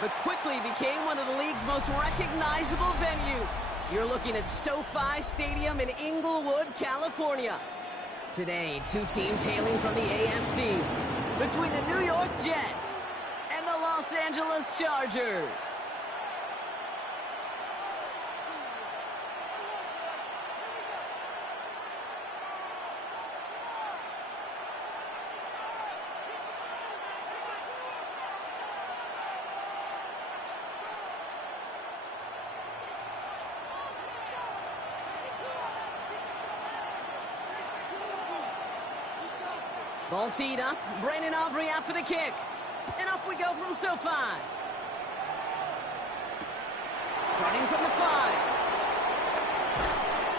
but quickly became one of the league's most recognizable venues. You're looking at SoFi Stadium in Inglewood, California. Today, two teams hailing from the AFC, between the New York Jets and the Los Angeles Chargers. Ball teed up. Brandon Aubrey out for the kick. And off we go from SoFi. Starting from the 5.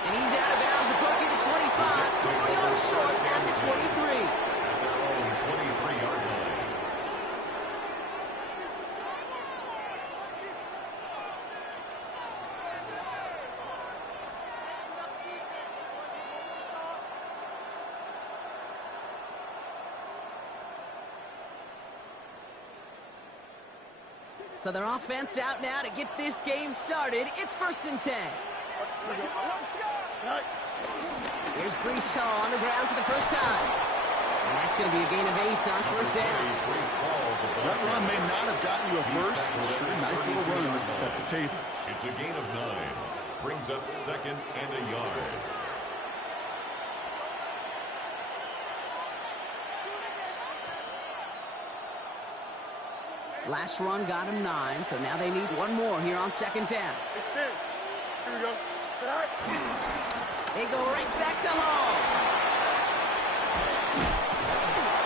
And he's out of bounds, approaching the 25. 4 yards short at the 23. At their own 23-yard line. So their offense out now to get this game started. It's 1st and 10. Here's Breece Hall on the ground for the first time. And that's going to be a gain of 8 on 1st down. That run may not have gotten you a first, but sure, nice little run to set the table. It's a gain of 9. Brings up 2nd and a yard. Last run got him 9, so now they need one more here on 2nd down. Here we go. They go right back to Hall.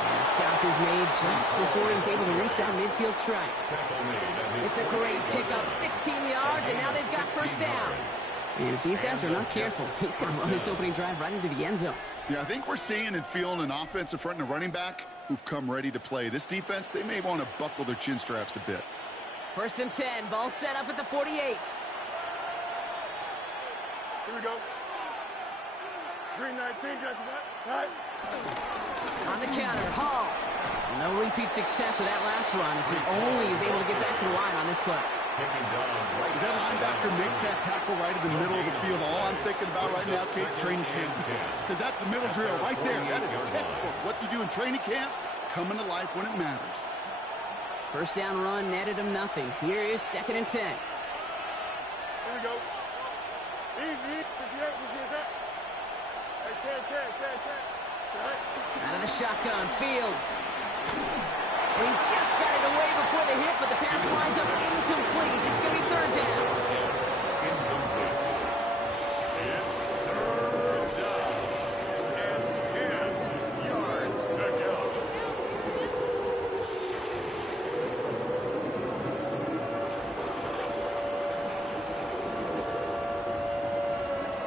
And the stop is made just before he's able to reach that midfield strike. It's a great pickup, 16 yards, and now they've got 1st down. And if these guys are not careful, he's going to run this opening drive right into the end zone. Yeah, I think we're seeing and feeling an offensive front and a running back who've come ready to play. This defense, they may want to buckle their chin straps a bit. 1st and 10, ball set up at the 48. Here we go. Green 19, right? On the counter, Hall. No repeat success of that last run as he only is able to get back to the line on this play. As that linebacker makes that tackle right in the middle of the field, all I'm thinking about right now is training camp. Because that's the middle drill right there. That is a textbook. What you do in training camp, coming to life when it matters. 1st down run netted him nothing. Here is 2nd and 10. Here we go. Easy. 58. Out of the shotgun, Fields. And he just got it away before the hit, but the pass winds up incomplete. It's going to be 3rd down. Incomplete. It's 3rd down. And 10 yards to go.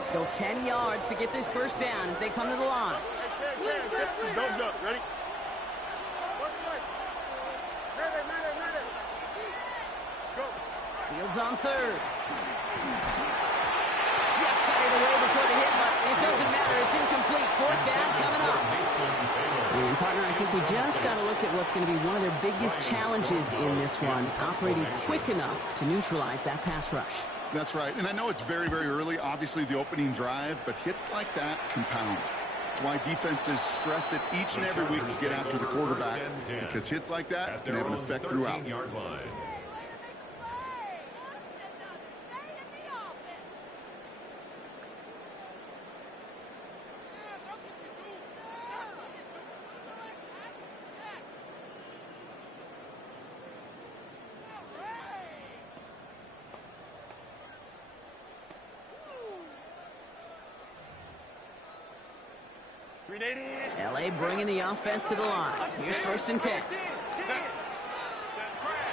Still 10 yards to get this 1st down as they come to the line. Thumbs up. Ready? Fields on 3rd. Just got it away before the hit, but it doesn't matter. It's incomplete. 4th down coming up. And partner, I think we just got to look at what's going to be one of their biggest challenges in this one, operating quick enough to neutralize that pass rush. That's right. And I know it's very, very early, obviously the opening drive, but hits like that compound. That's why defenses stress it each and every week to get after the quarterback, because hits like that can have an effect throughout. LA bringing the offense to the line. Here's 1st and 10.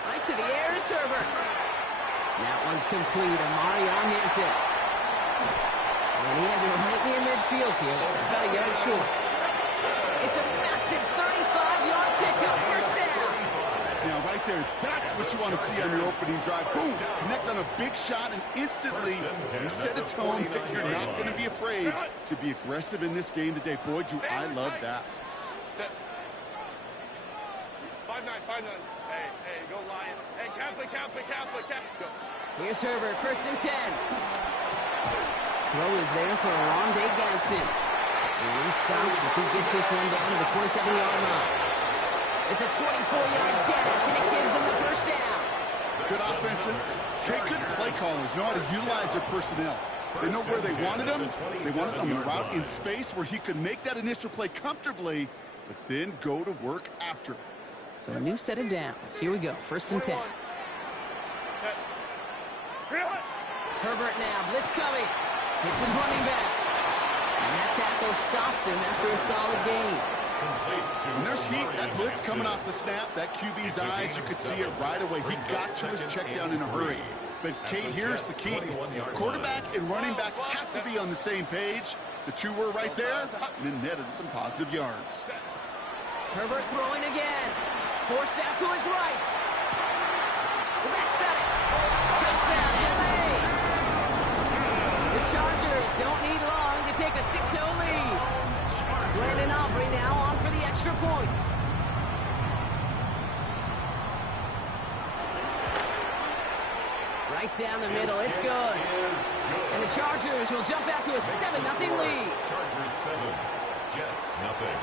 Right to the air is Herbert. That one's complete. Amari on Hampton. And he has it right near midfield here. It's about a yard short. It's a massive 35-yard pickup. 1st down. Now, right there, that's what you want to see on your opening drive. Boom! Connect on a big shot, and instantly you set a tone that you're not going to be afraid to be aggressive in this game today. Boy, do I love that. 5-9. Hey. Go Lion. Hey, Go. Here's Herbert, 1st and 10. Throw is there for Rondé Gadsden. And he's stopped as he gets this one down to the 27-yard line. It's a 24-yard gash, and it gives them the 1st down. Good offenses. Okay, good play callers know how to utilize their personnel. They know where they wanted him. They wanted him in a route in space where he could make that initial play comfortably, but then go to work after. So a new set of downs. Here we go, 1st and 10. Herbert now, blitz coming. Hits his running back. And that tackle stops him after a solid gain. And there's heat. That blitz coming off the snap, that QB's eyes, you could see it right away. He got to his check down in a hurry. But, Kate, here's the key. Quarterback and running back have to be on the same page. The two were right there, and then netted some positive yards. Herbert throwing again. Forced out to his right. The back's got it. Touchdown, LA. The Chargers don't need long to take a 6-0 lead. Brandon Aubrey now on for the extra point. Right down the middle, it's good. And the Chargers will jump out to a 7-0 lead. Chargers 7, Jets nothing.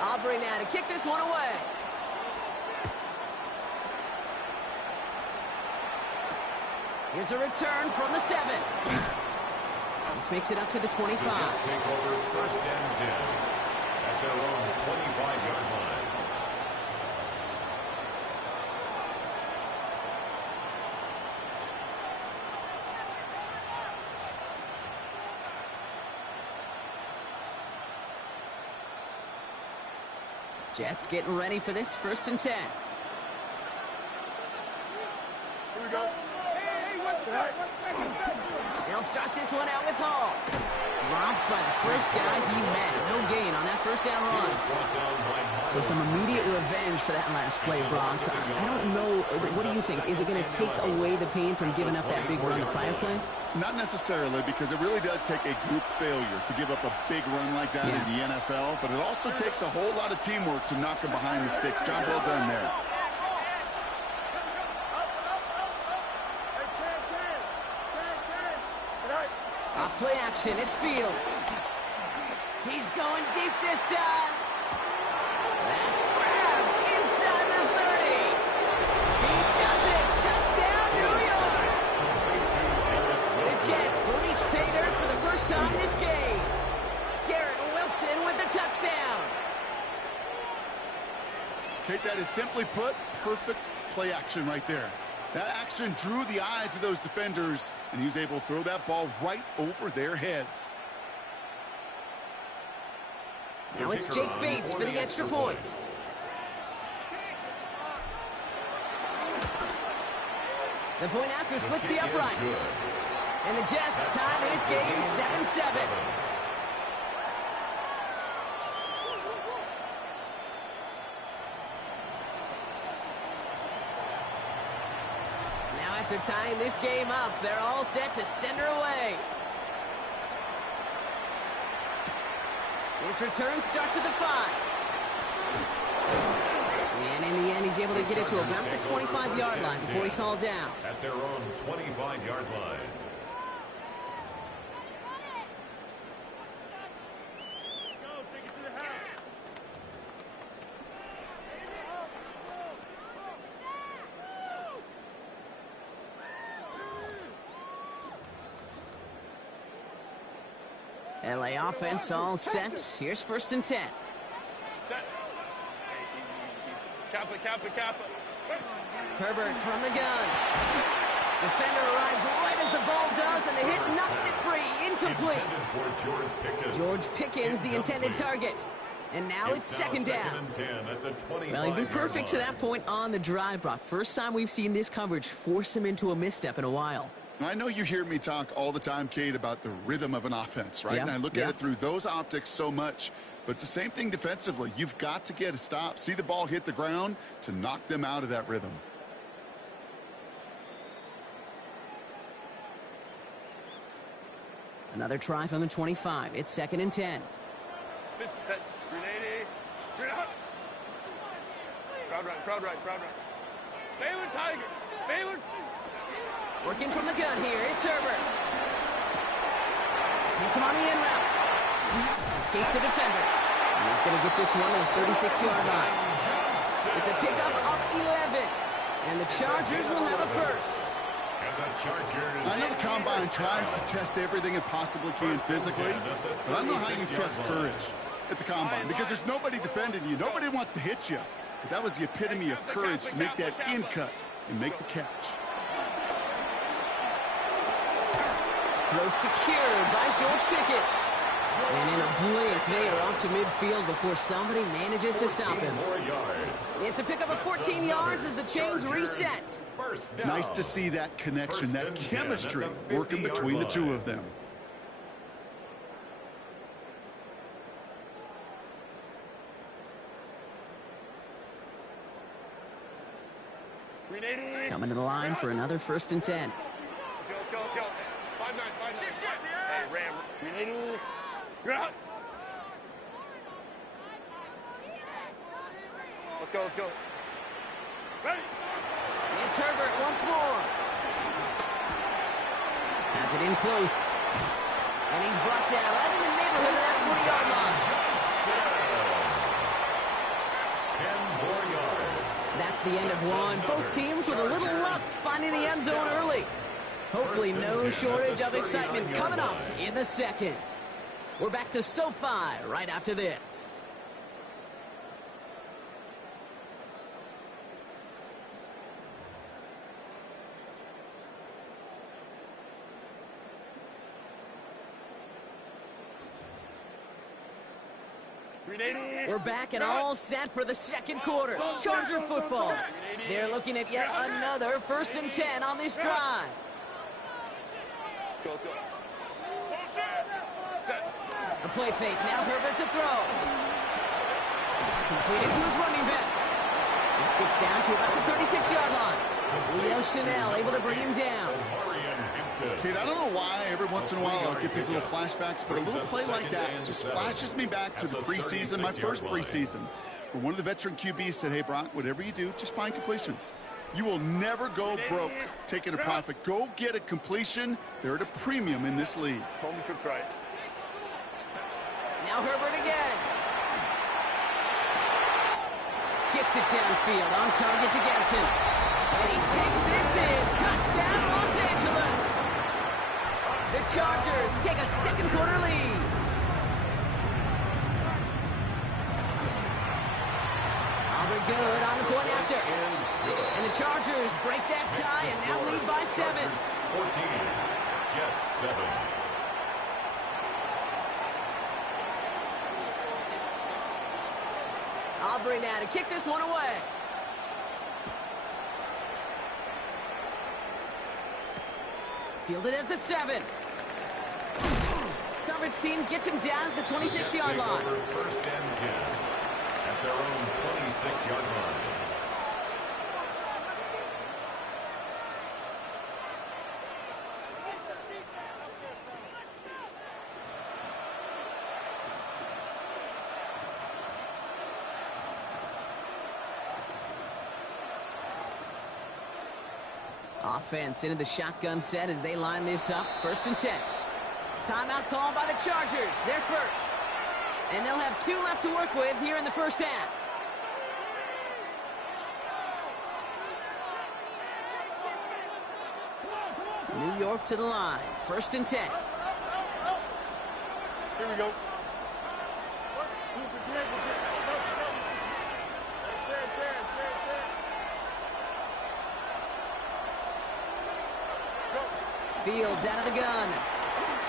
Aubrey now to kick this one away. Here's a return from the 7. This makes it up to the 25. The Jets take over 1st and 10 at their own 25-yard line. Jets getting ready for this 1st and 10. Here we go. They'll start this one out with Hall. Dropped by the first guy he met. No gain on that 1st down run. So some immediate revenge for that last play, Brock. I don't know. What do you think? Is it going to take away the pain from giving up that big run the prior play? Not necessarily, because it really does take a group failure to give up a big run like that in the NFL, but it also takes a whole lot of teamwork to knock him behind the sticks. Job well done there. Off play action, it's Fields. He's going deep this time. That's grabbed inside the 30. He does it. Touchdown, New York. The Jets reach pay dirt for the 1st time this game. Garrett Wilson with the touchdown. Kate, that is simply put, perfect play action right there. That action drew the eyes of those defenders, and he was able to throw that ball right over their heads. Now it's Jake Bates for the extra point. The point after splits the uprights. And the Jets tie this game 7-7. After tying this game up, they're all set to send her away. This return starts at the 5. And in the end, he's able to get it to about the 25-yard line before he's hauled down. At their own 25-yard line. LA offense all set. Here's 1st and 10. Set. Kappa. Herbert from the gun. Defender arrives right as the ball does, and the hit knocks it free. Incomplete. George Pickens, the intended target. And now it's 2nd down. Well, he'd been perfect to that point on the drive, Brock. First time we've seen this coverage force him into a misstep in a while. I know you hear me talk all the time, Kate, about the rhythm of an offense, right? And I look at it through those optics so much. But it's the same thing defensively. You've got to get a stop, see the ball hit the ground to knock them out of that rhythm. Another try from the 25. It's 2nd and 10. Crowd right. Baylor Tiger. Baylor. Working from the gun here, it's Herbert. Hits him on the in route. Escapes the defender. And he's going to get this one to the 36-yard line. It's a pickup of 11. And the Chargers will have a first. I know the Combine tries to test everything it possibly can physically, but I don't know how you test courage at the Combine because there's nobody defending you. Nobody wants to hit you. But that was the epitome of courage to make that in cut and make the catch. Throw secured by George Pickett. And in a blink, they are off to midfield before somebody manages to stop him. It's a pickup of 14 yards as the chains reset. Nice to see that connection, that chemistry working between the two of them. Coming to the line for another 1st and 10. Go. 5-9. Hey, Ram. Grenade. You're out. Let's go. Ready. It's Herbert once more. Has it in close. And he's brought down right in the neighborhood of that 40-yard line. 10 more yards. That's the end of one. Both teams with a little luck finding the end zone early. Hopefully no shortage of excitement coming up in the second. We're back to SoFi right after this. We're back and all set for the second quarter. Charger football. They're looking at yet another 1st and 10 on this drive. Go. Set. A play fake. Now Herbert to throw. Completed to his running back. This gets down to about the 36-yard line. Leo Chanel able to bring him down. Kid, I don't know why every once in a while I'll get these little flashbacks, but a little play like that just flashes me back to the preseason, my first preseason, where one of the veteran QBs said, hey, Brock, whatever you do, just find completions. You will never go broke taking a profit. Go get a completion. They're at a premium in this league. Home trip's right. Now Herbert again. Gets it downfield on target to Ganton. And he takes this in. Touchdown, Los Angeles. The Chargers take a second quarter lead. Aubrey good on the point after. And the Chargers break that tie and now lead by 7. 14, Jets 7. Aubrey now to kick this one away. Fielded at the 7. Coverage team gets him down at the 26-yard line. 1st and 10 at their own 26-yard line. Offense into the shotgun set as they line this up. 1st and 10. Timeout called by the Chargers. They're first. And they'll have 2 left to work with here in the first half. New York to the line. 1st and 10. Here we go. Fields out of the gun.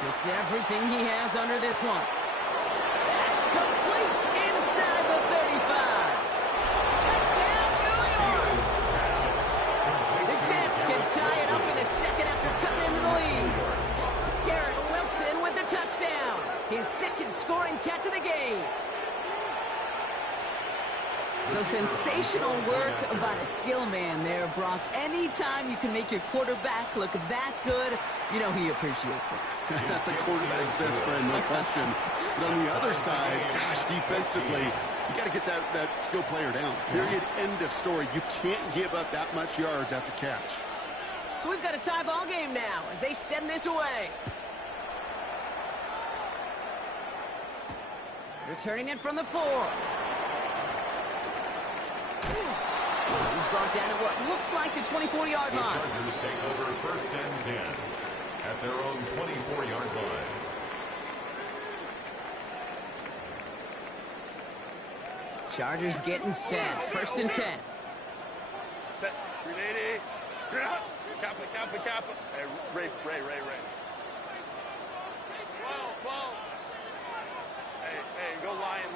Gets everything he has under this one. That's complete inside the 35. Touchdown, New York! The Jets can tie it up in the second after cutting into the lead. Garrett Wilson with the touchdown. His second scoring catch of the game. So sensational work by the skill man there, Brock. Anytime you can make your quarterback look that good, you know he appreciates it. That's a quarterback's best friend, no question. But on the other side, gosh, defensively, You got to get that skill player down. Period. End of story. You can't give up that much yards after catch. So we've got a tie ball game now as they send this away. Returning it from the 4. He's brought down at what looks like the 24-yard line. The Chargers take over 1st and 10 at their own 24-yard line. Chargers getting set. 1st and 10. Set. 380. Kappa. Hey, Ray. 12. Hey, go lion.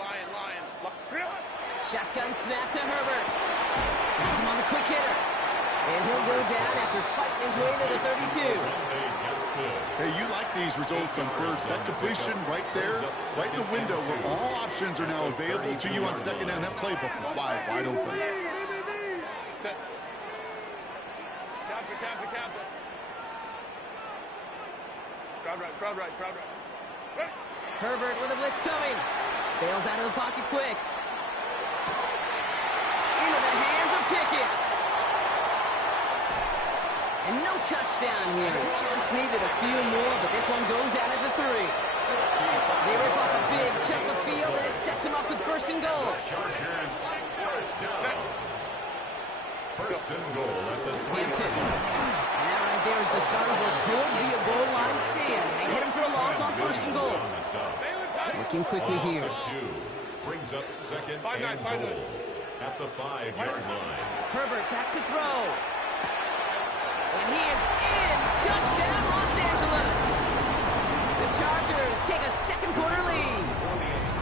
Shotgun snap to Herbert. Has him on the quick hitter. And he'll go down after fighting his way to the 32. Hey, you like these results on first. That completion right there, right in the window where all options are now available to you on second down. That playbook wide open. Set. Kappa. Crowd right. Herbert with a blitz coming. Bails out of the pocket quick. Into the hands of Pickett. And no touchdown here. Just needed a few more, but this one goes out at the 3. They rip off a big chunk of field, and it sets him up with 1st and goal. Chargers, 1st down. 1st and goal at the 3. And that right there is the start of what could be a goal line stand. They hit him for a loss on 1st and goal. Looking quickly here. Brings up 2nd and goal at the 5-yard line. Herbert back to throw. And he is in. Touchdown, Los Angeles. The Chargers take a second quarter lead.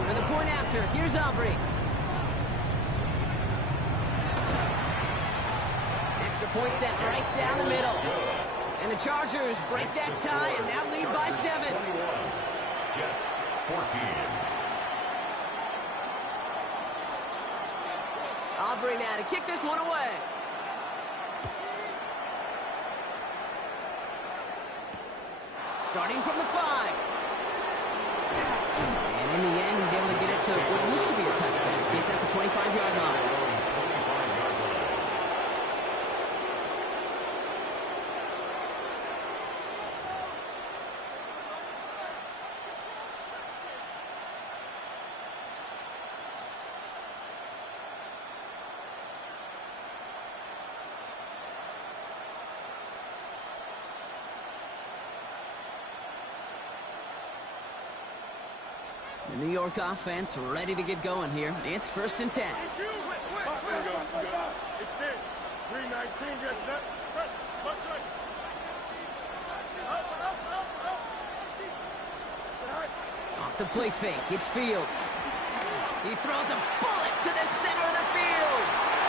For the point after, here's Aubrey. Extra point set right down the middle. And the Chargers break that tie and now lead by 7. Jets 14. Aubrey now to kick this one away. Starting from the 5. And in the end, he's able to get it to what used to be a touchback. It's at the 25-yard line. The New York offense ready to get going here. It's 1st and 10. Here we go. It's there. 319. Press. Push right. Up. Off the play fake. It's Fields. He throws a bullet to the center of the field.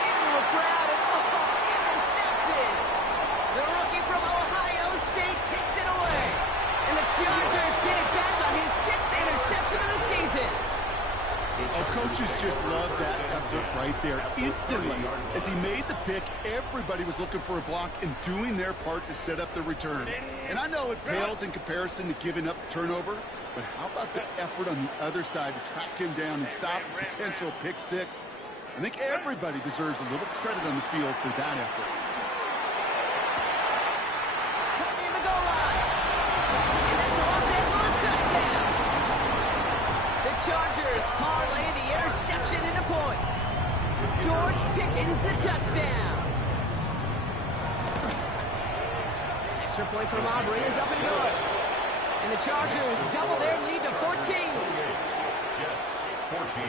Into a crowd and intercepted. The rookie from Ohio State takes it away. And the Chargers get it back on his 6th interception of the season. Oh, coaches just love that effort right there. Instantly, as he made the pick, everybody was looking for a block and doing their part to set up the return. And I know it pales in comparison to giving up the turnover, but how about the effort on the other side to track him down and stop a potential pick 6? I think everybody deserves a little credit on the field for that effort. Coming to the goal line. And that's a Los Angeles touchdown. The Chargers parlay the interception into points. George Pickens the touchdown. Extra point from Aubrey is up and good. And the Chargers double their lead to 14. Jets 14.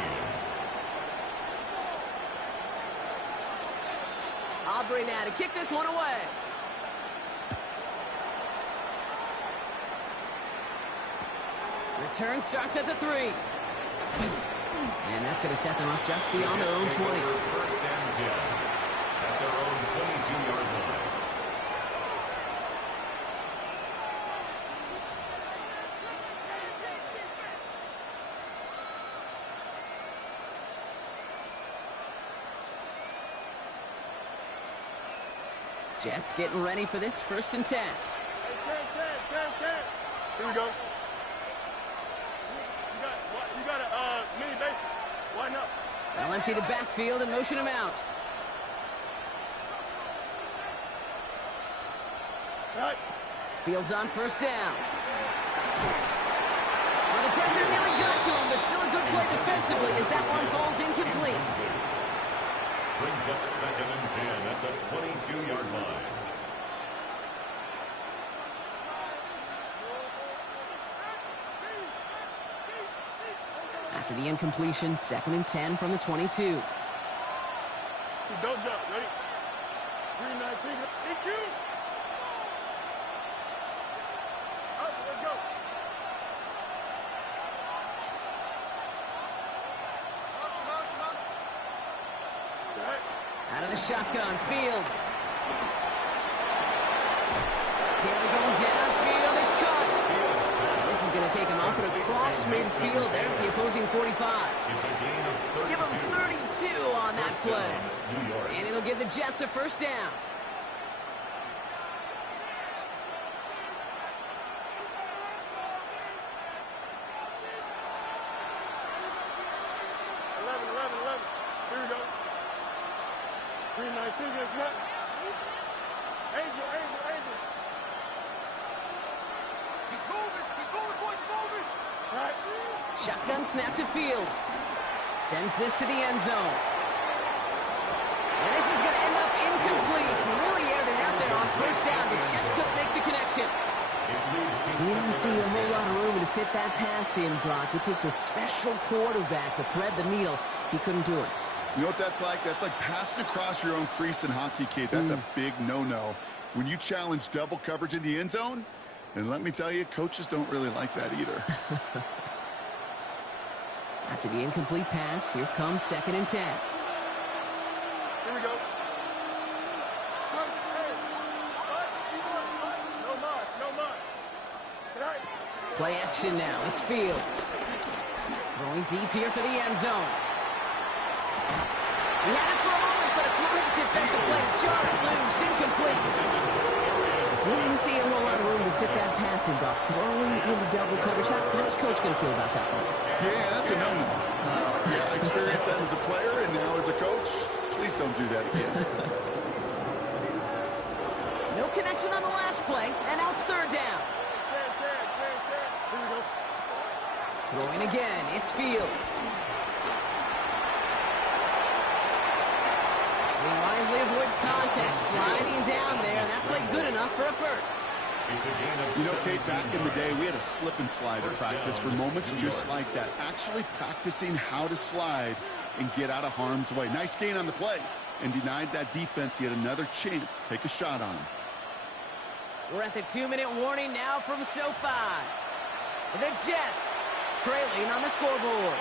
Aubrey now to kick this one away. Return starts at the 3. And that's going to set them up just beyond their own 20. 1st and 10 at their own 22-yard line. Jets getting ready for this 1st and 10. Here we go. You got a mini base. Line up. empty the backfield and motion him out. Right. Fields on first down. Well, the pressure nearly got to him, but still a good play defensively as that one falls incomplete. Brings up 2nd and 10 at the 22-yard line. After the incompletion, 2nd and 10 from the 22. Don't jump. Ready? 319. EQ. Up. Let's go. Out of the shotgun, Fields. Taylor going downfield, it's caught. This is going to take him up and across midfield there at the opposing 45. It's a gain of 32. Give him 32 on that play. New York. And it'll give the Jets a first down. Here we go. 319 against nothing. Angel. He's moving, boys, he's moving. Right. Shotgun snap to Fields. Sends this to the end zone. And this is going to end up incomplete. Really aired it out there on first down, but just couldn't make the connection. Didn't see a whole lot of room to fit that pass in, Brock. It takes a special quarterback to thread the needle. He couldn't do it. You know what that's like? That's like passing across your own crease in hockey, Kate. That's a big no-no. When you challenge double coverage in the end zone, and let me tell you, coaches don't really like that either. After the incomplete pass, here comes 2nd and 10. Here we go. No march. Right. Play action now. It's Fields. Going deep here for the end zone. He had it for a moment, but a great defensive play to jar it loose. Incomplete. Didn't see a whole lot of room to fit that passing, but throwing into double coverage. How does Coach going to feel about that one? Yeah, that's a no-no. I experienced that as a player and now as a coach. Please don't do that again. No connection on the last play, and now it's 3rd down. Here we go. Throwing again, it's Fields. He wisely avoids contact, sliding down there, and that played good enough for a first. It's a gain of You know, Kate, 17. back in the day, we had a slip and slide at practice for moments just like that. Actually practicing how to slide and get out of harm's way. Nice gain on the play, and denied that defense yet another chance to take a shot on him. We're at the 2-minute warning now from SoFi. The Jets trailing on the scoreboard.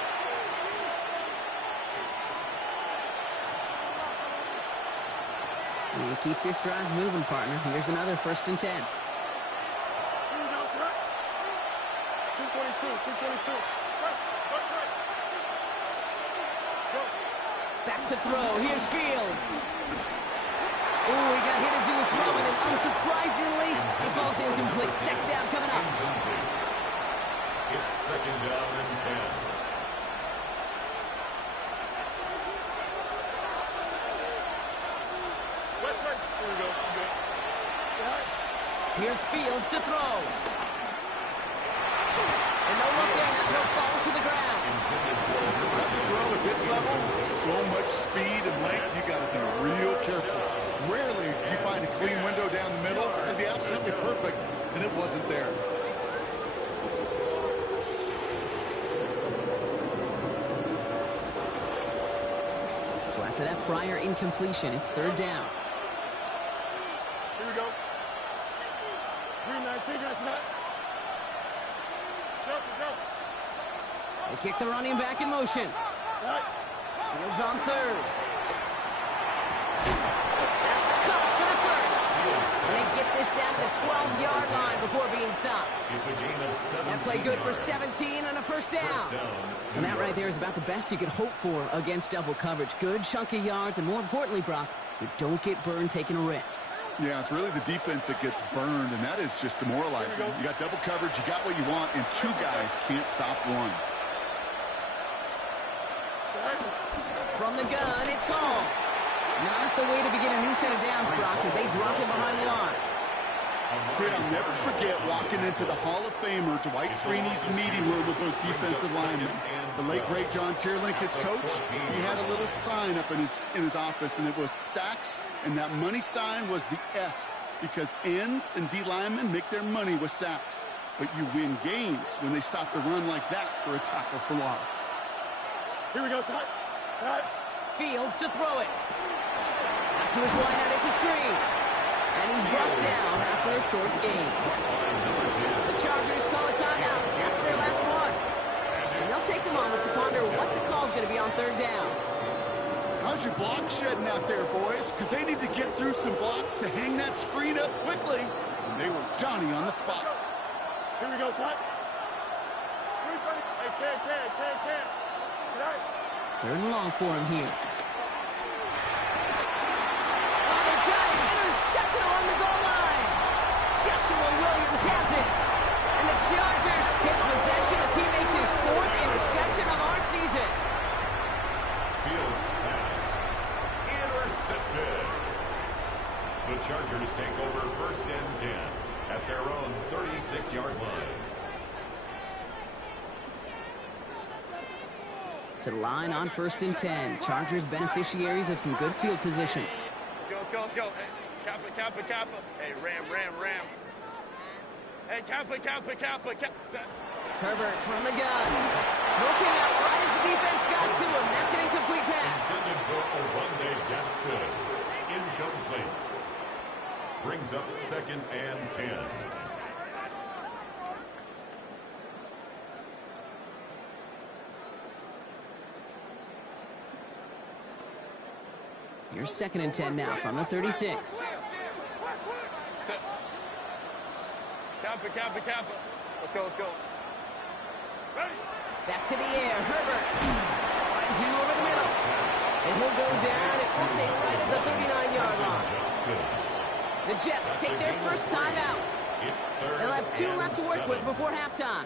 You keep this drive moving, partner. Here's another 1st and 10. Here we go, right. 222. What's right? Go. Back to throw. Here's Fields. Ooh, he got hit as he was throwing, and unsurprisingly, he falls incomplete. 2nd down coming up. It's 2nd down and 10. Here we go. Right. Here's Fields to throw. And no look there. That throw falls to the ground. That's a throw at this level. So much speed and length, you got to be real careful. Rarely do you find a clean window down the middle. It'd be absolutely perfect, and it wasn't there. So after that prior incompletion, it's 3rd down. Here we go. 319 against nothing. Go. They kick the running back in motion. Right. Fields on 3rd. That's caught for the first. And they get this down to the 12-yard line before being stopped. It's a gain of 17. That play good for 17 and a first down. And that right there is about the best you could hope for against double coverage. Good chunky yards, and more importantly, Brock, you don't get burned taking a risk. Yeah, it's really the defense that gets burned, and that is just demoralizing. You got double coverage, you got what you want, and 2 guys can't stop one. From the gun, it's Hall. Not the way to begin a new set of downs, Brock, as they drop him behind the line. Kid, I'll never forget walking into the Hall of Famer Dwight Freeney's meeting room with those defensive linemen. The late, great John Tierlink, his coach, he had a little sign up in his office, and it was sacks, and that money sign was the S, because ends and D linemen make their money with sacks. But you win games when they stop the run like that for a tackle for loss. Here we go, son. Fields to throw it. Out to his wideout, it's a screen. And he's brought down after a short gain. The Chargers call a timeout. That's their last one. And they'll take a moment to ponder what the call's going to be on third down. How's your block shedding out there, boys? Because they need to get through some blocks to hang that screen up quickly. And they were Johnny on the spot. Here we go, son. Hey, can. Third and long for him here. Oh, they got it. Intercepted along the goal line. Joshua Williams has it. And the Chargers take possession as he makes his 4th interception of our season. Fields pass. Intercepted. The Chargers take over 1st and 10 at their own 36-yard line. To the line on 1st and 10. Chargers beneficiaries of some good field position. Let's go. Hey, Kappa. Hey, ram. Hey, Kappa. Herbert from the gun. Looking out right as the defense got to him. That's an incomplete pass. Intended for Orlando Gadsden. Incomplete. Brings up 2nd and 10. Here's 2nd and 10 now from the 36. Kappa. Let's go. Ready? Back to the air. Herbert finds him over the middle. And he'll go down, and we'll say right at the 39-yard line. The Jets take their first time out. They'll have 2 left to work with before halftime.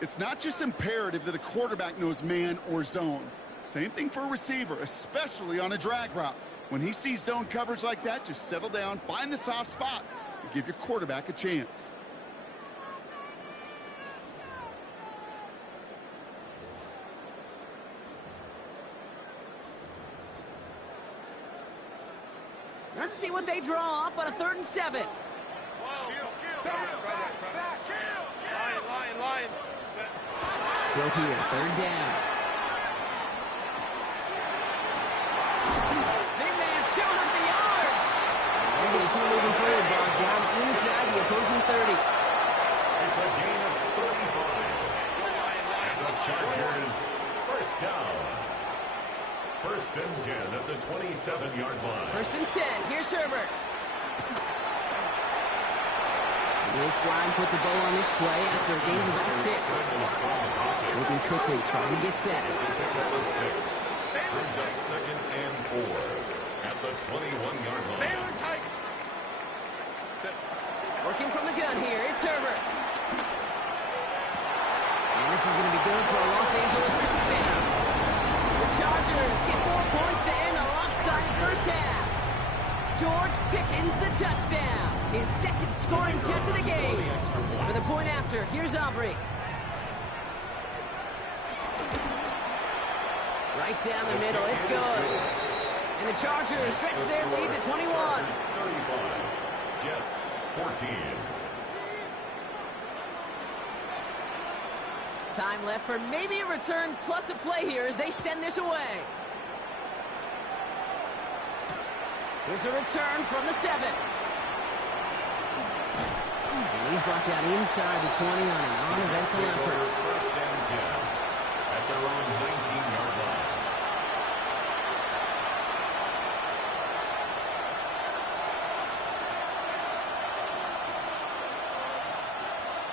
It's not just imperative that a quarterback knows man or zone. Same thing for a receiver, especially on a drag route. When he sees zone coverage like that, just settle down, find the soft spot, and give your quarterback a chance. Let's see what they draw up on a 3rd and 7. Lion. Throw here, 3rd down. Big man showing up the yards. They're going to keep moving forward, Bob, down inside the opposing 30. It's a gain of 35. And the Chargers, 1st down. 1st and 10 at the 27-yard line. 1st and 10. Here's Herbert. This slide puts a bow on this play after a gain of about 6. Moving quickly, trying to get set. Number 6 brings up 2nd and 4 at the 21-yard line. Working from the gun here, it's Herbert. And this is going to be good for a Los Angeles touchdown. The Chargers get 4 points to end a lopsided first half. George Pickens the touchdown. His 2nd scoring catch of the game. For the point after, here's Aubrey. Right down the middle, it's good. And the Chargers stretch their lead to 21. 35. Jets, 14. Time left for maybe a return plus a play here as they send this away. Here's a return from the 7. And he's brought down inside the 20 on an uneventful effort. 1st and 10 at their own 19-yard line.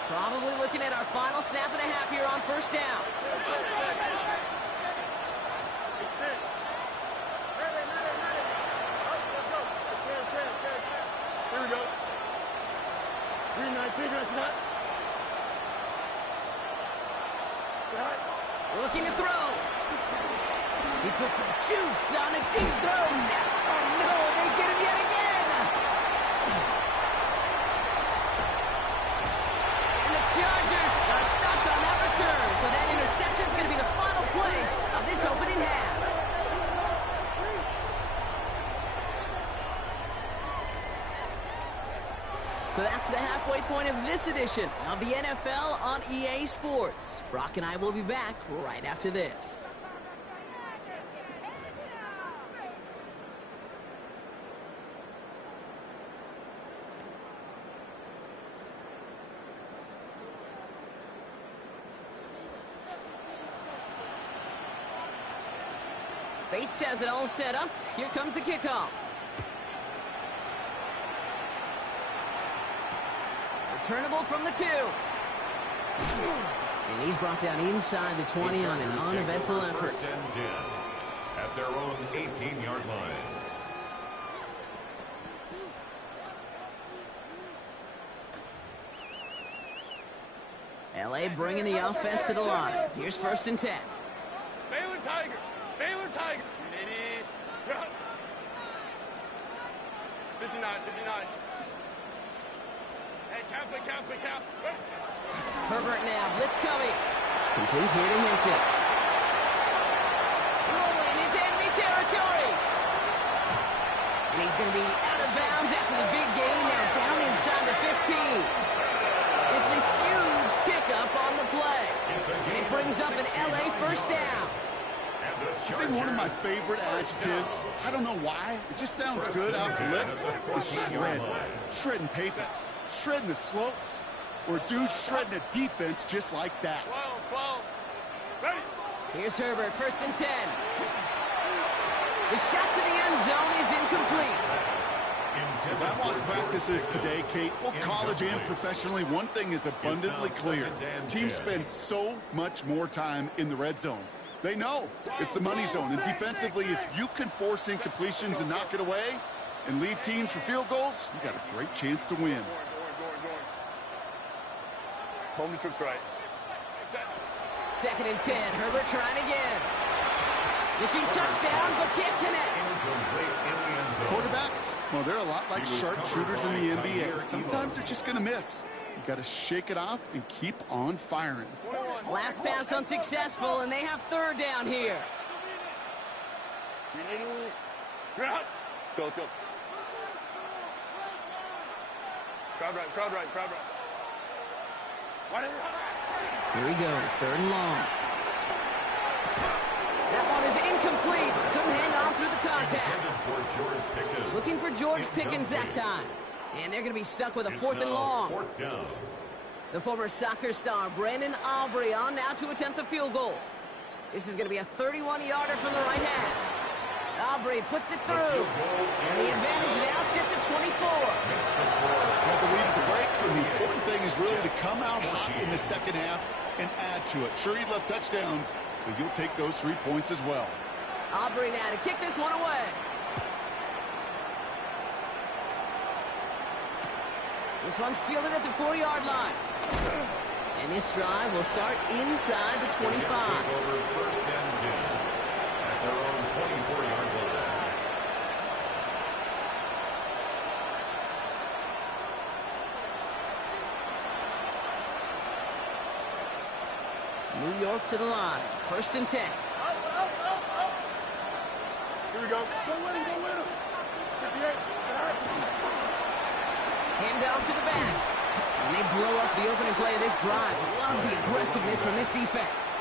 Probably looking at our final snap of the half here on 1st down. Here we go. 3-19, Looking to throw. He puts some juice on a deep throw. Oh, no, they get him yet again. And the Chargers are stopped on that return. So that interception is going to be the final play of this opening half. So that's the halfway point of this edition of the NFL on EA Sports. Brock and I will be back right after this. Bates has it all set up. Here comes the kickoff. Returnable from the 2. And he's brought down inside the 20 on an uneventful effort. First and 10 at their own 18-yard line. LA bringing the offense to the line. Here's first and 10. Baylor Tiger. Baylor Tiger. 59. Hey, cap. Herbert now, blitz coming. Complete here to Hinton. Rolling into enemy territory. And he's going to be out of bounds after the big gain. Now down inside the 15. It's a huge pickup on the play. And it brings up an LA first down. I think one of my favorite adjectives, I don't know why, it just sounds good off the lips, is shred. Shredding paper. Shredding the slopes. Or a dude shredding a defense just like that. 12. Ready. Here's Herbert, first and 10. The shot to the end zone is incomplete. As I watch practices today, Kate, both college and professionally, one thing is abundantly clear. Teams spend so much more time in the red zone. They know it's the money zone. And defensively, if you can force incompletions and knock it away and leave teams for field goals, you got a great chance to win. Going. Home the troops right. Second and 10. Herbert trying again. Looking touchdown, but can't connect. Quarterbacks, well, they're a lot like sharpshooters in the NBA. Sometimes they're just going to miss. You got to shake it off and keep on firing. Last pass unsuccessful, and they have third down here. Go. Crowd right. Here he goes, third and long. That one is incomplete. Couldn't hang on through the contact. Looking for George Pickens that time. And they're going to be stuck with a fourth and long. The former soccer star, Brandon Aubrey, on now to attempt the field goal. This is going to be a 31-yarder from the right hash. Aubrey puts it through. And the advantage now sits at 24. Had the lead at the break, and the important thing is really to come out hot in the second half and add to it. Sure, you left touchdowns, but you'll take those 3 points as well. Aubrey now to kick this one away. This one's fielded at the 4-yard line. And this drive will start inside the 25. First and 10 at their own 24-yard line. New York to the line. First and 10. Here we go. Go with him. 58. Hand off to the back. And they blow up the opening play of this drive. Love the aggressiveness from this defense.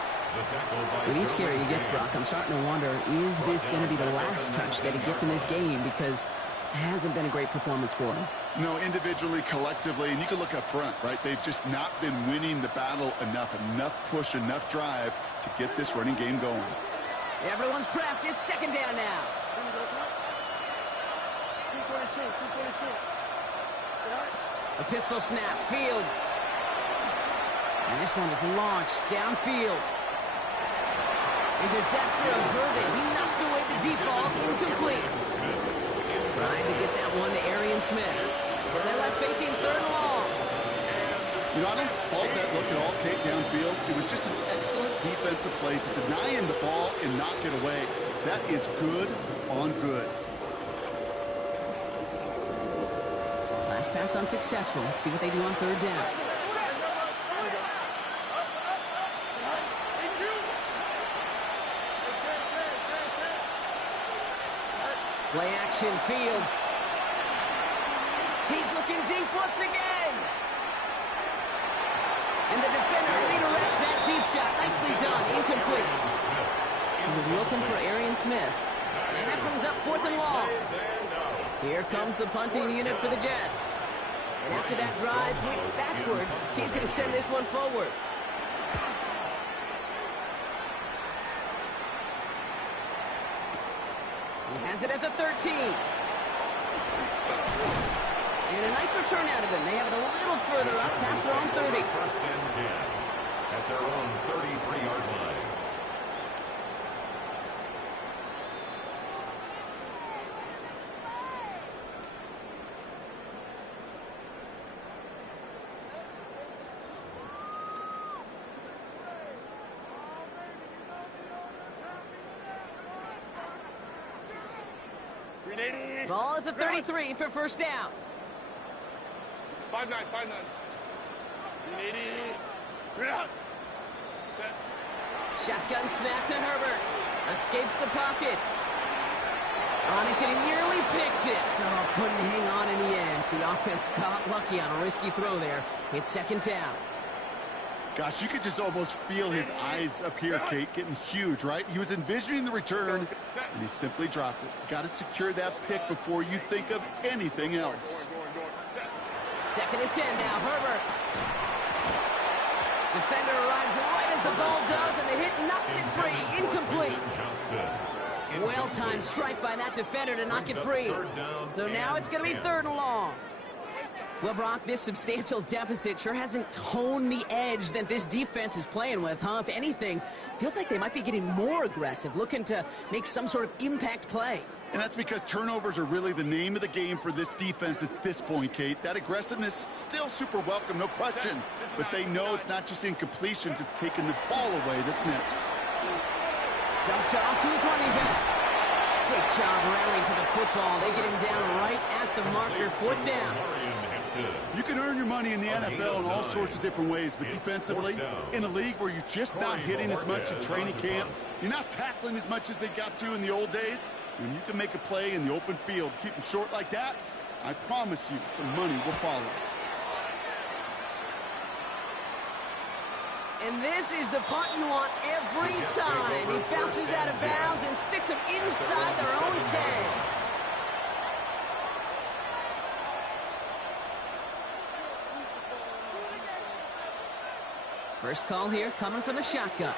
With each carry he gets, Brock, I'm starting to wonder, is this going to be the last touch that he gets in this game? Because it hasn't been a great performance for him. No, individually, collectively, and you can look up front, right? They've just not been winning the battle enough push, enough drive to get this running game going. Everyone's prepped. It's second down now. 222. A pistol snap. Fields. And this one is launched downfield. And disaster averted. He knocks away the deep ball. Incomplete. Trying to get that one to Arian Smith. So they're left facing third and long. You know, I don't fault that look at all, Kate, downfield. It was just an excellent defensive play to deny him the ball and knock it away. That is good on good. Last pass unsuccessful. Let's see what they do on third down. Play action, Fields. He's looking deep once again. And the defender redirects that deep shot. Nicely done. Incomplete. He was looking for Arian Smith. And that brings up 4th and long. Here comes the punting unit for the Jets. And after that drive went backwards, he's going to send this one forward. He has it at the 13. And a nice return out of him. They have it a little further up past their own 30. First and 10 at their own 33-yard line. Ball at the 33 for first down. 5-9, 5-9. 380. Bring it out. Set. Shotgun snap to Herbert. Escapes the pocket. Arlington nearly picked it. Oh, couldn't hang on in the end. The offense got lucky on a risky throw there. It's second down. Gosh, you could just almost feel his eyes up here, Kate, getting huge, right? He was envisioning the return, and he simply dropped it. Got to secure that pick before you think of anything else. Second and 10 now, Herbert. Defender arrives right as the ball does, and the hit knocks it free. Incomplete. Well-timed strike by that defender to knock it free. So now it's going to be 3rd and long. Well, Brock, this substantial deficit sure hasn't toned the edge that this defense is playing with, huh? If anything, feels like they might be getting more aggressive, looking to make some sort of impact play. And that's because turnovers are really the name of the game for this defense at this point, Kate. That aggressiveness still super welcome, no question. But they know it's not just incompletions, it's taking the ball away that's next. Dumped off to his running back. Great job rallying to the football. They get him down right at the marker, 4th down. You can earn your money in the NFL in all sorts of different ways, but defensively, in a league where you're just not hitting as much in training camp, you're not tackling as much as they got to in the old days, when you can make a play in the open field, keep them short like that, I promise you some money will follow. And this is the punt you want every time. He bounces out of bounds and sticks him inside their own 10. First call here coming from the shotgun.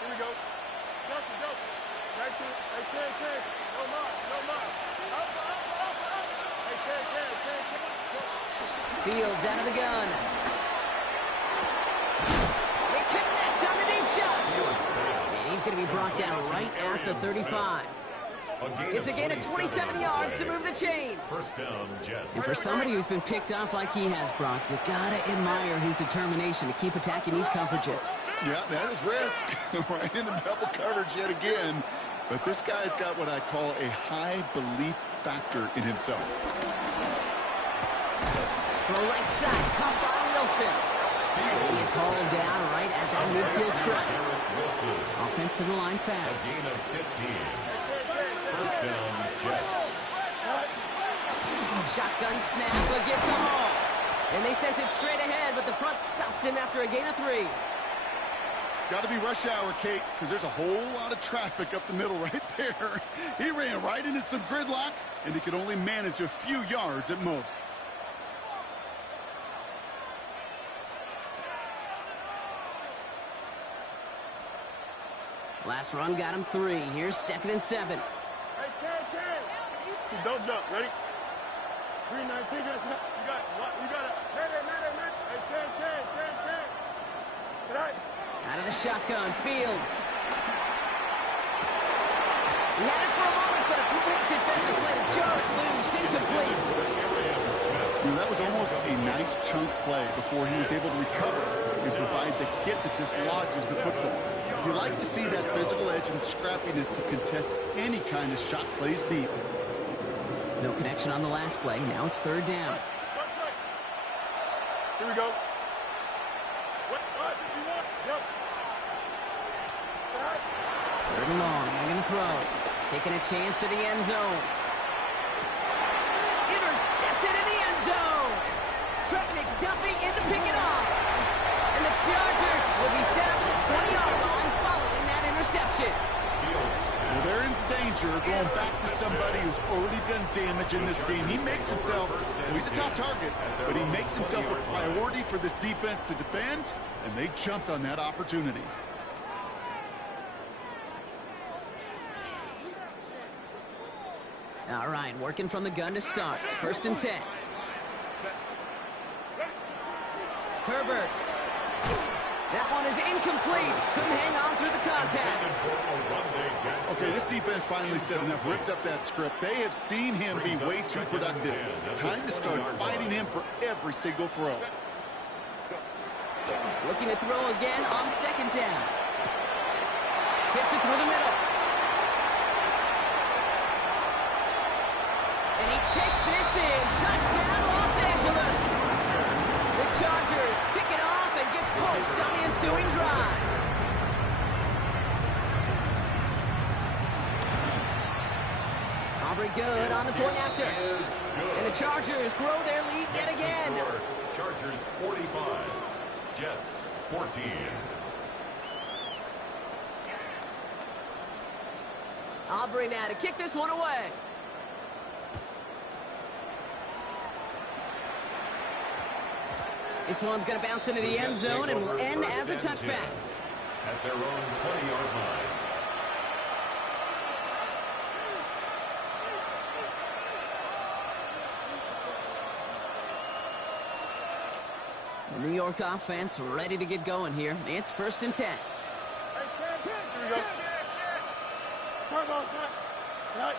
Here we go. Go. Right to it. Hey, Ken. No more. Up. Hey, Ken. Fields out of the gun. They connect on the deep shot. And he's going to be brought down right at the 35. It's a gain of 27 yards to move the chains. First down, Jets. And for somebody who's been picked off like he has, Brock, you gotta admire his determination to keep attacking these coverages. Yeah, that is risk. Right into double coverage yet again. But this guy's got what I call a high belief factor in himself. The right side, caught by Wilson. He is hauled down right at that midfield strike. Offense to the line fast. A gain of 15. First down, Jets. Shotgun snap, a gift to Hall. And they sent it straight ahead, but the front stops him after a gain of 3. Got to be rush hour, Kate, because there's a whole lot of traffic up the middle right there. He ran right into some gridlock, and he could only manage a few yards at most. Last run got him 3. Here's 2nd and 7. Hey, Ken. Don't jump. Ready? 319. You got it. Man. Hey, Ken. Tonight. Out of the shotgun, Fields. He had it for a moment, but a quick defensive play to jar it loose, incomplete. You know, that was almost a nice chunk play before he was able to recover and provide the hit that dislodges the football. You like to see that physical edge and scrappiness to contest any kind of shot plays deep. No connection on the last play. Now it's third down. Here we go. What? Yep. Third and long. They're going to throw. Taking a chance to the end zone. Intercepted in the end zone. Trent McDuffie in to pick it up. And the Chargers will be set up at the 20-yard line following that interception. Well, they're in danger going back to somebody who's already done damage in this game. He makes himself, well, he's a top target, but he makes himself a priority for this defense to defend, and they jumped on that opportunity. All right, working from the gun to start. First and 10. Herbert. That one is incomplete. Couldn't hang on through the contact. Okay, this defense finally said enough, ripped up that script. They have seen him be way too productive. Time to start fighting him for every single throw. Looking to throw again on second down. Fits it through the middle. And he takes this in. Touchdown, Los Angeles. The Chargers pick it off and get points on the ensuing drive. Aubrey good on the point after. And the Chargers grow their lead yet again. Chargers 45, Jets 14. Aubrey now to kick this one away. This one's going to bounce into the end zone and will end as a touchback. At their own 20-yard line. The New York offense ready to get going here. It's first and 10. Here we go. Turn on, son. Right.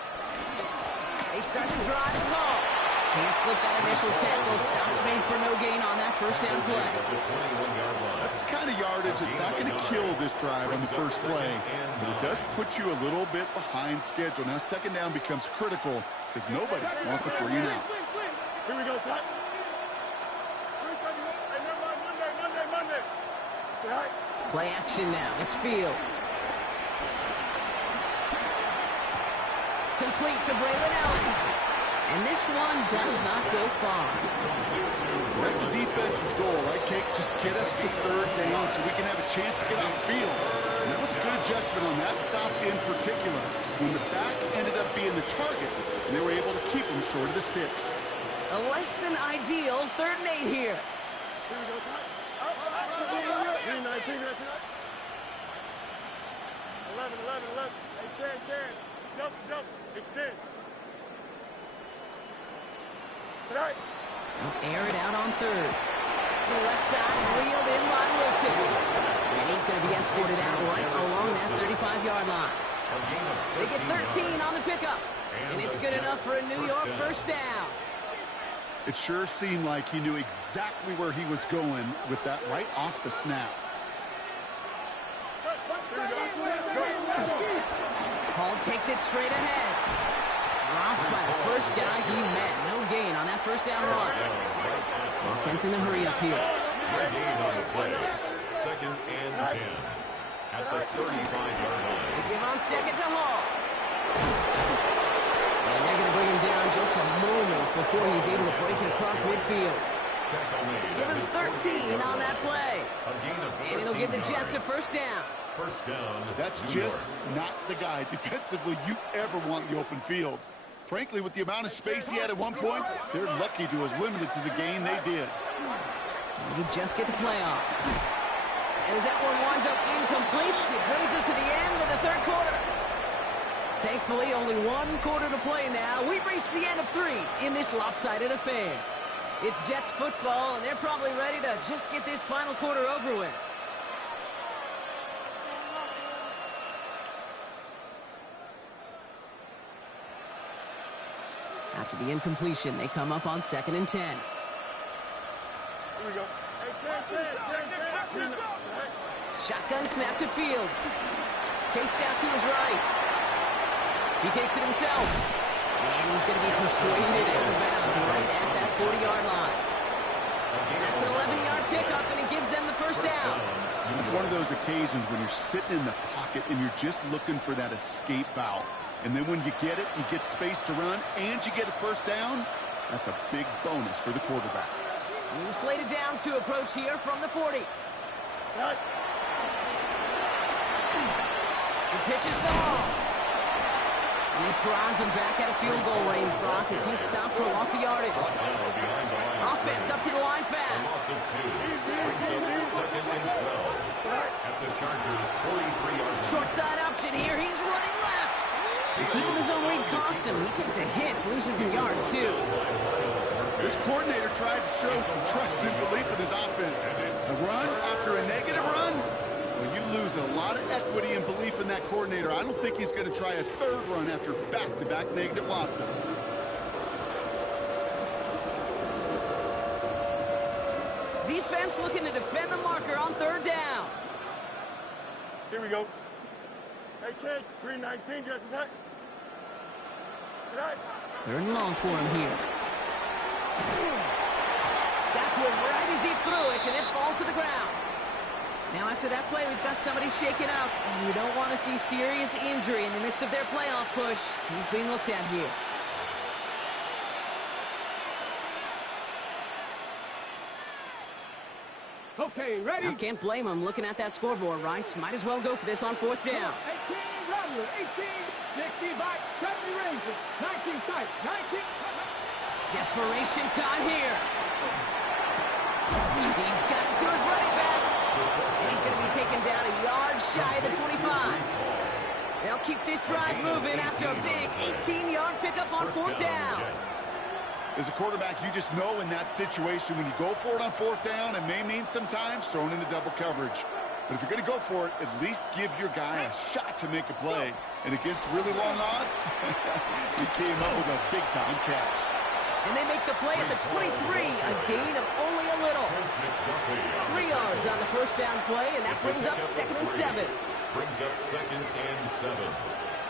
They start to drive the ball. Can't slip that initial tackle. Stops made for no gain on that first down play. That's the kind of yardage that's not going to kill this drive on the first play, but it does put you a little bit behind schedule. Now second down becomes critical because nobody wants a 3 and out. Here we go, son. Hey, Monday. Right. Play action now. It's Fields. Complete to Braylon Allen. And this one does not go far. That's a defense's goal, right, Kate? Just get us to third down so we can have a chance to get off the field. And that was a good adjustment on that stop in particular. When the back ended up being the target, and they were able to keep him short of the sticks. A less than ideal 3rd and 8 here. Here we go, son. 3-19, that's right. 11. Hey, 10. Just. Extend. Tonight. Air it out on 3rd. To the left side, wheeled in by Wilson. And he's going to be escorted out right along that 35-yard line. They get 13 on the pickup. And it's good enough for a New York first down. It sure seemed like he knew exactly where he was going with that right off the snap. Hall takes it straight ahead. Dropped by the first guy he met. No gain on that first down run. Offense in the hurry up here. No gain on the play. 2nd and 10. At the 35-yard line. They give on second to Hall. And they're going to bring him down just a moment before he's able to break it across midfield. Give him 13 on that play. And it'll give the Jets a first down. First down. That's just not the guy defensively you ever want in the open field. Frankly, with the amount of space he had at one point, they're lucky to have limited to the gain they did. You just get the play off. And as that one winds up incomplete, it brings us to the end of the 3rd quarter. Thankfully, only 1 quarter to play now. We've reached the end of 3 in this lopsided affair. It's Jets football, and they're probably ready to just get this final quarter over with. After the incompletion, they come up on 2nd and 10. we go. Hey, 10. Shotgun snap to Fields. Chased out to his right. He takes it himself. And he's going to be persuaded out of bounds right at that 40-yard line. That's an 11-yard pickup, and it gives them the first down. It's one of those occasions when you're sitting in the pocket and you're just looking for that escape valve. And then when you get it, you get space to run, and you get a first down. That's a big bonus for the quarterback. New slated downs to approach here from the 40. The pitch is the ball. And this drives him back out of field goal range, Brock, as he's stopped for loss of yardage. Offense up to the line fast. Second and 12 at the Chargers' 43-yard. Short side option here. He's running left. And keeping his own read costs him. He takes a hit, loses some yards, too. This coordinator tried to show some trust and belief in his offense. A run after a negative run? Well, you lose a lot of equity and belief in that coordinator. I don't think he's going to try a third run after back-to-back negative losses. Defense looking to defend the marker on third down. Here we go. Hey, kid, 319, dress his hat. Third and long for him here. Got to him right as he threw it, and it falls to the ground. Now, after that play, we've got somebody shaken up, and you don't want to see serious injury in the midst of their playoff push. He's being looked at here. Okay, ready? I can't blame him looking at that scoreboard, right? Might as well go for this on fourth down. 18, run, 18, 60 back, 70 ranges, 19 tight, 19. Desperation time here. He's got it to his running back. And he's going to be taken down a yard shy of the 25. They'll keep this drive moving after a big 18-yard pickup on fourth down. As a quarterback, you just know in that situation when you go for it on fourth down, it may mean sometimes throwing into double coverage. But if you're going to go for it, at least give your guy a shot to make a play. And against really long odds, he came up with a big-time catch. And they make the play at the 23, a gain of only a little. 3 yards on the first down play, and that brings up 2nd and 7. Brings up 2nd and 7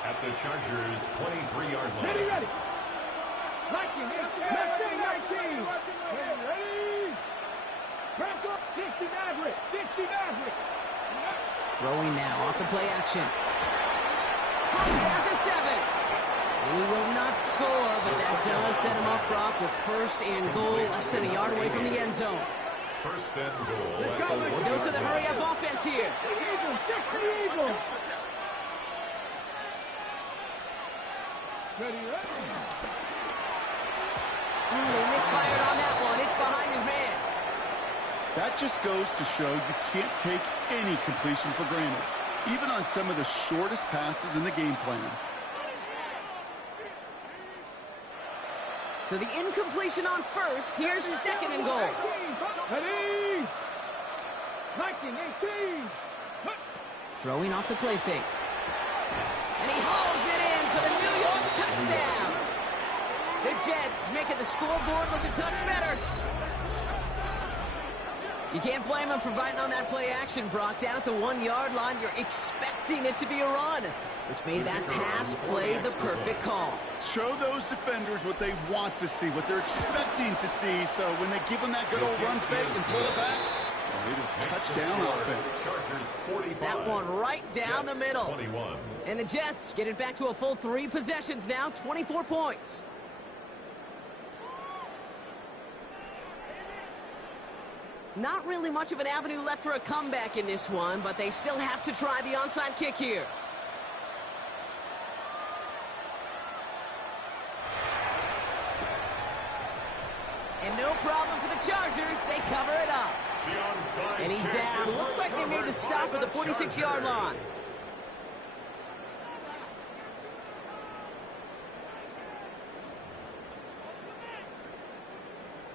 at the Chargers' 23-yard line. Ready. 19, 19. Ready. Back up, 60 Maverick, 60 Maverick. Throwing now off the play action. At the 7. And he will not score, but that does set him up, Brock, with 1st and goal, less than a yard away from the end zone. 1st and goal. Goes to the hurry-up offense here. Eagles, 60 Eagles. Ready. He misfired on that one. It's behind his man. That just goes to show you can't take any completion for granted, even on some of the shortest passes in the game plan. So the incompletion on 1st. Here's 2nd and goal. Ready. 19, 18. Throwing off the play fake. And he hauls it in for the New York touchdown. The Jets making the scoreboard look a touch better. You can't blame him for biting on that play action, Brock. Down at the 1-yard line, you're expecting it to be a run, which made that pass play the perfect call. Show those defenders what they want to see, what they're expecting to see, so when they give them that good old run fake and pull it back, it is touchdown offense. That one right down the middle. And the Jets get it back to a full 3 possessions now, 24 points. Not really much of an avenue left for a comeback in this one, but they still have to try the onside kick here. And no problem for the Chargers. They cover it up. And he's down. Looks like they made the stop at the 46-yard line.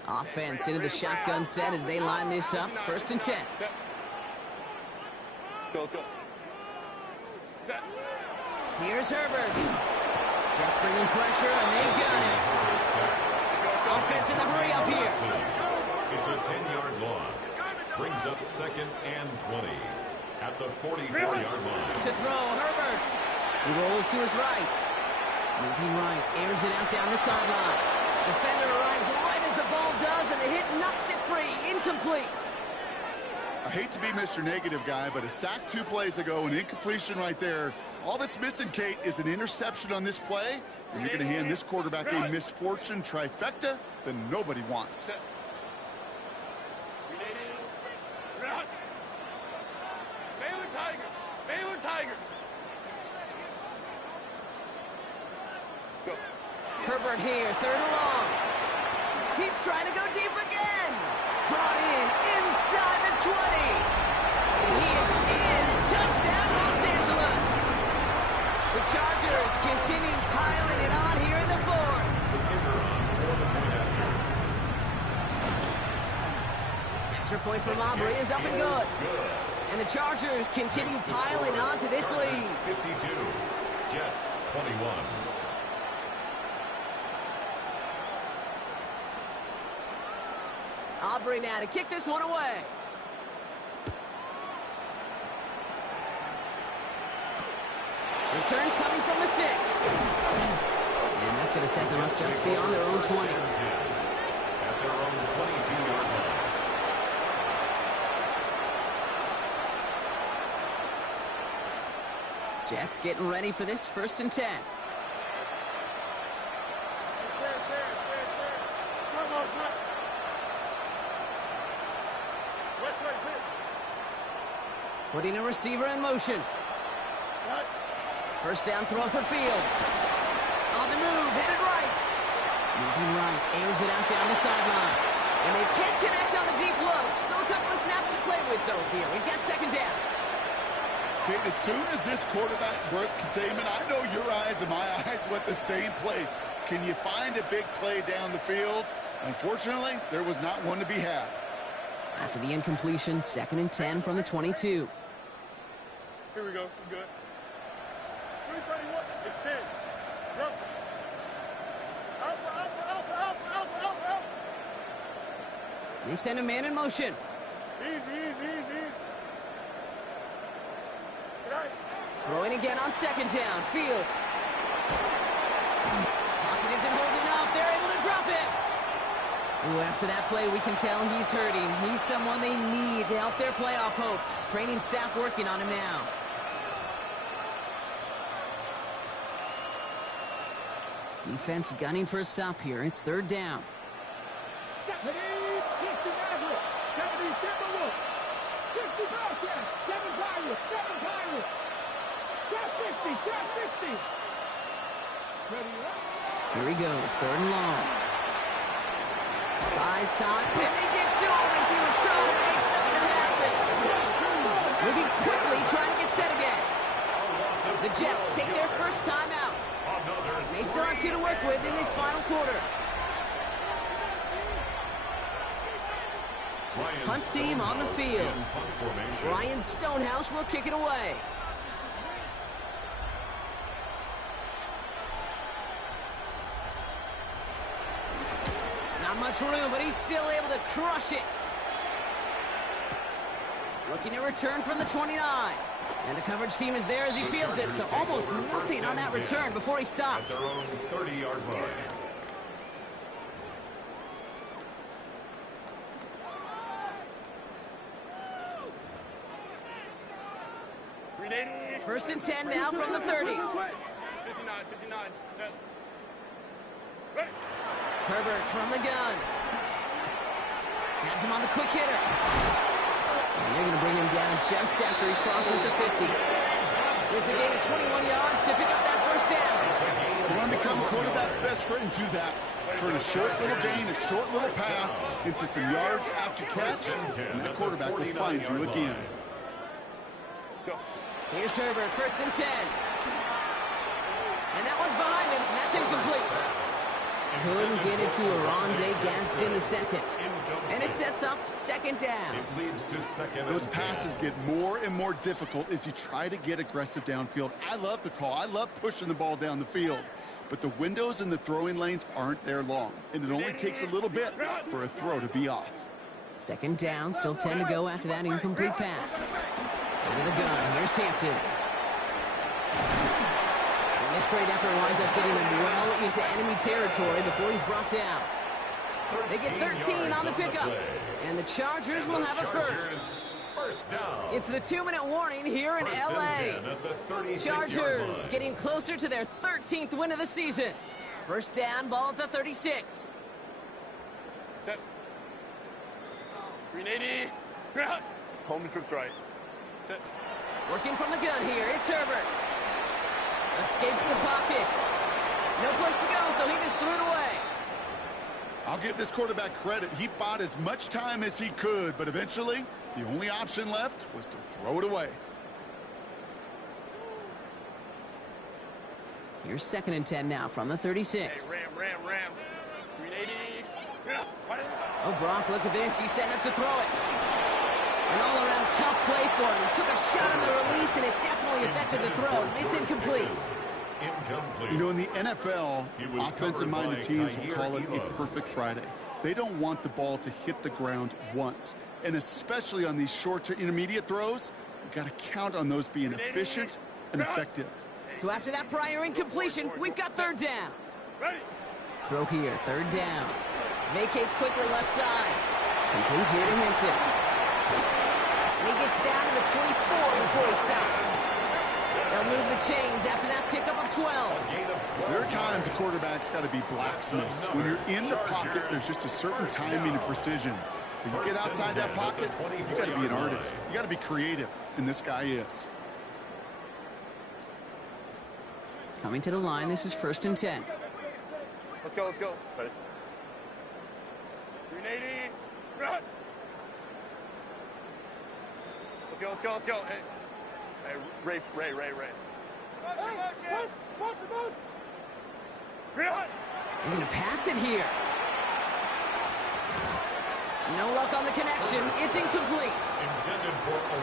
Offense into the shotgun set as they line this up. 1st and 10. Go. Here's Herbert. Jets bringing pressure, and they got it. Offense in the hurry up here. It's a 10-yard loss. Brings up 2nd and 20 at the 44-yard line. To throw, Herbert. He rolls to his right. Moving right, airs it out down the sideline. Defender arrives right as the ball does, and the hit knocks it free. Incomplete. I hate to be Mr. Negative guy, but a sack 2 plays ago, an incompletion right there. All that's missing, Kate, is an interception on this play, and you're going to hand this quarterback a misfortune trifecta that nobody wants. Baylor Tiger. Go. Herbert here, 3rd and long. He's trying to go deep again. Brought in inside the 20. And he is in. Touchdown, Los Angeles. The Chargers continue piling it on here in the 4th. The kicker on for the point after. Extra point from Aubrey is up and good. And the Chargers continue piling on to this lead. 52, Jets 21. Aubrey now to kick this one away. Return coming from the 6. And that's going to set them up just beyond their own 20. At their own 22-yard line. Jets getting ready for this 1st and 10. Putting a receiver in motion. 1st down throw for Fields. On the move, headed right. Moving right, airs it out down the sideline. And they can't connect on the deep low. Still a couple of snaps to play with, though, here. We've got 2nd down. Kate, as soon as this quarterback broke containment, I know your eyes and my eyes went the same place. Can you find a big play down the field? Unfortunately, there was not one to be had. After the incompletion, 2nd and 10 from the 22. Here we go. We're good. 331. Extend. Ruffle. Alpha. They send a man in motion. Easy. Throwing again on 2nd down. Fields. Pocket isn't holding up. They're able to drop him. Ooh, after that play, we can tell he's hurting. He's someone they need to help their playoff hopes. Training staff working on him now. Defense gunning for a stop here. It's 3rd down. 70, 60 Nazareth, 70 Timberwolves, 60 Bobcats, 7 Pirates, 7 Pirates, 60. Ready up. Here he goes, 3rd and long. Buys time, and they get to him as he was trying to make something happen. Moving quickly, trying to get set again. The Jets take their 1st time out. They still have 2 to work with in this final quarter. Punt team on the field. Ryan Stonehouse will kick it away. Not much room, but he's still able to crush it. Looking to return from the 29. And the coverage team is there as he fields it, so almost nothing on that return before he stopped. At their own 30-yard line. First and 10 now from the 30. 59. Set. Ready. Herbert from the gun. Has him on the quick hitter. And they're going to bring him down just after he crosses the 50. It's a gain of 21 yards to pick up that 1st down. You want to become a quarterback's best friend, do that. Turn a short little gain, a short little pass into some yards after catch, and that quarterback will find you again. Here's Herbert, 1st and 10. And that one's behind him, and that's incomplete. Couldn't get it to Aronde Gadsden the 2nd. And it sets up 2nd down. It leads to 2nd. Those passes get more and more difficult as you try to get aggressive downfield. I love the call. I love pushing the ball down the field. But the windows in the throwing lanes aren't there long. And it only takes a little bit for a throw to be off. Second down, still 10 to go after that incomplete pass. Into the gun, here's Hampton. And this great effort winds up getting him well into enemy territory before he's brought down. They get 13 on the pickup, and the Chargers will have a first. First down. It's the 2-minute warning here in L.A. Chargers getting closer to their 13th win of the season. First down, ball at the 36. Set. 380. Home to trips right. Set. Working from the gun here, it's Herbert. Escapes the pocket. No place to go, so he just threw it away. I'll give this quarterback credit. He bought as much time as he could, but eventually, the only option left was to throw it away. Here's 2nd and 10 now from the 36. Hey, ram. 380. Oh, Brock, look at this. He's setting up to throw it. An all-around tough play for him. He took a shot on the release, and it definitely affected the throw. It's incomplete. You know, in the NFL, offensive-minded teams will call it a perfect Friday. They don't want the ball to hit the ground once. And especially on these short to intermediate throws, you got to count on those being efficient and effective. So after that prior incompletion, we've got 3rd down. Ready. Throw here, 3rd down. Vacates quickly left side. Complete here to Hampton. And he gets down to the 24 before he stops. They'll move the chains after that pickup of 12. There are times a quarterback's got to be blacksmiths. When you're in the pocket, there's just a certain timing and precision. When you get outside that pocket, you got to be an artist. You got to be creative, and this guy is. Coming to the line, this is 1st and 10. Let's go. Ready. 380. Run. Let's go. Hey, Ray. Motion. Run. They're going to pass it here. No luck on the connection. It's incomplete.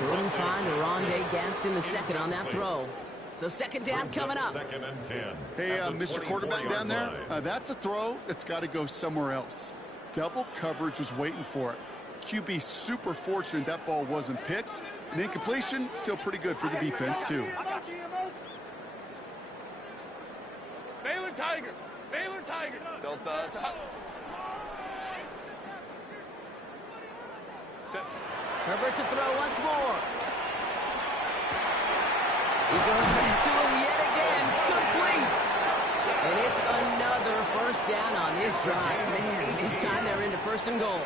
Couldn't find Rondé Gadsden the second on that throw. So 2nd down coming up. 2nd and 10. Hey, Mr. Quarterback down there, that's a throw that's got to go somewhere else. Double coverage was waiting for it. QB super fortunate that ball wasn't picked. An incompletion, still pretty good for the defense, too. Baylor Tiger. Don't stop. Set. Herbert to throw once more. He goes back to him yet again. Complete. And it's another first down on this drive. Man, this time they're into 1st and goal.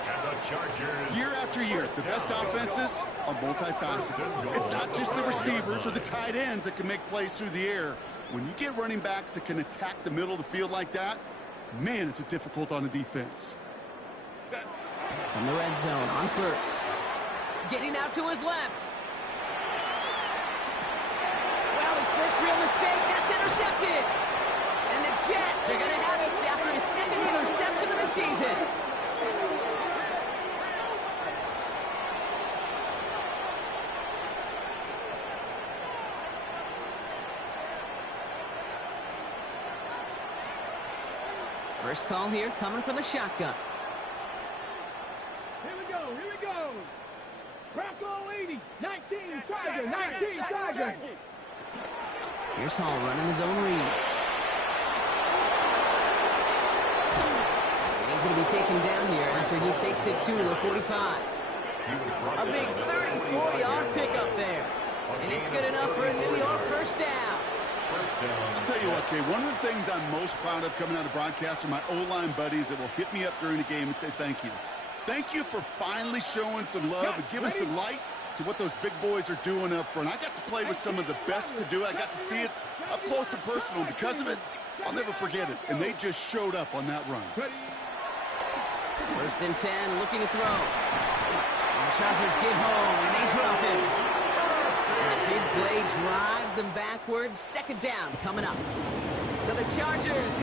Year after year, the best offenses are multifaceted. It's not just the receivers or the tight ends that can make plays through the air. When you get running backs that can attack the middle of the field like that, man, is it difficult on the defense. Set. From the red zone on 1st. Getting out to his left. Well, his first real mistake. That's intercepted. And the Jets are going to have it after his 2nd interception of the season. First call here coming from the shotgun. Here we go. Bronco 80, 19 Tiger. Here's Hall running his own read. He's going to be taken down here after he takes it to the 45. A big 34-yard pickup there. And it's good enough for a New York first down. I'll tell you what, Kay, one of the things I'm most proud of coming out of broadcast are my O-line buddies that will hit me up during the game and say thank you. Thank you for finally showing some love and giving some light to what those big boys are doing up front. I got to play with some of the best to do it. I got to see it up close and personal. Because of it, I'll never forget it. And they just showed up on that run. 1st and 10, looking to throw. And the Chargers get home, and they drop it. And a big play drives them backwards. 2nd down coming up. So the Chargers